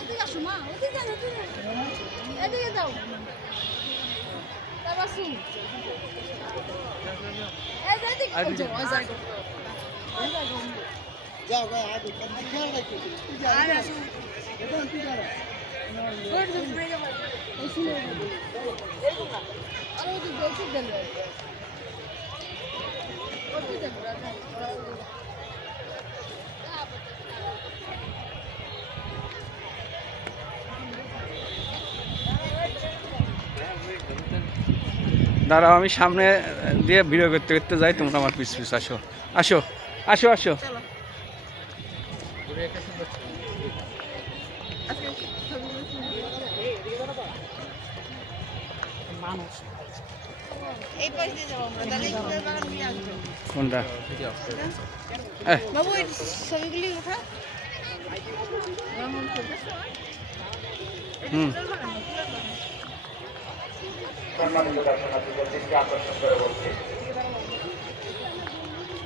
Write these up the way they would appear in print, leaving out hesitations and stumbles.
এদিকে আসো মা, ওদিকে যাও, এদিকে যাও। তারপর শুন। এই যে এদিকে যাও, ওই জায়গা। যাও গো আগে কাছে খেয়াল রাখো আরে শুন। এটা কি করে ওই যে ব্রেকে মার। এই শুনে। এরকম না। আরে ওই যে বেশি দেন। ওই যে রাখা। দাঁড়াও, আমি সামনে দিয়ে ভিডিও করতে করতে যাই, তোমরা আমার পিছ পিছ আসো, আসো, আসো, আসো। চলো। আজকে ছবিগুলো মানুষ এই পাশ দিয়ে যাবো আমরা, তাহলে এই ফুলের বাগান নিয়ে আসবো। কোনটা? বাবু এই ছবিগুলি উঠা। হুম। সম্মানিত দর্শনার্থীদের দৃষ্টি আকর্ষণ করে বলছি,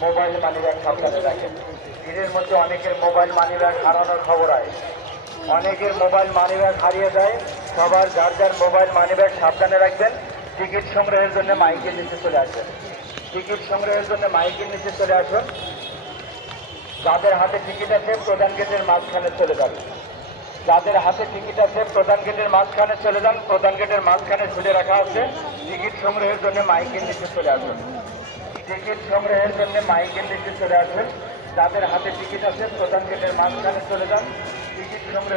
মোবাইল মানিব্যাগ সাবধানে রাখেন। ভিড়ের মধ্যে অনেকের মোবাইল মানিব্যাগ হারানোর খবর হয়, অনেকের মোবাইল মানিব্যাগ হারিয়ে যায়। সবার যার যার মোবাইল মানিব্যাগ সাবধানে রাখবেন। টিকিট সংগ্রহের জন্য মাইকের নিচে চলে আসবেন। টিকিট সংগ্রহের জন্য মাইকের নিচে চলে আসুন। যাদের হাতে টিকিট আছে প্রধান গেটের মাঝখানে চলে যাবেন। যাদের হাতে টিকিট আছে প্রধান গেটের মাঝখানে চলে যান। প্রধান গেটের মাঝখানে ঝুলে রাখা আছে। টিকিট সংগ্রহের জন্য মাইকের নিচে চলে আসুন। টিকিট সংগ্রহের জন্য মাইকের নিচে চলে আসুন। যাদের হাতে টিকিট আছে প্রধান গেটের মাঝখানে চলে যান। টিকিট সংগ্রহের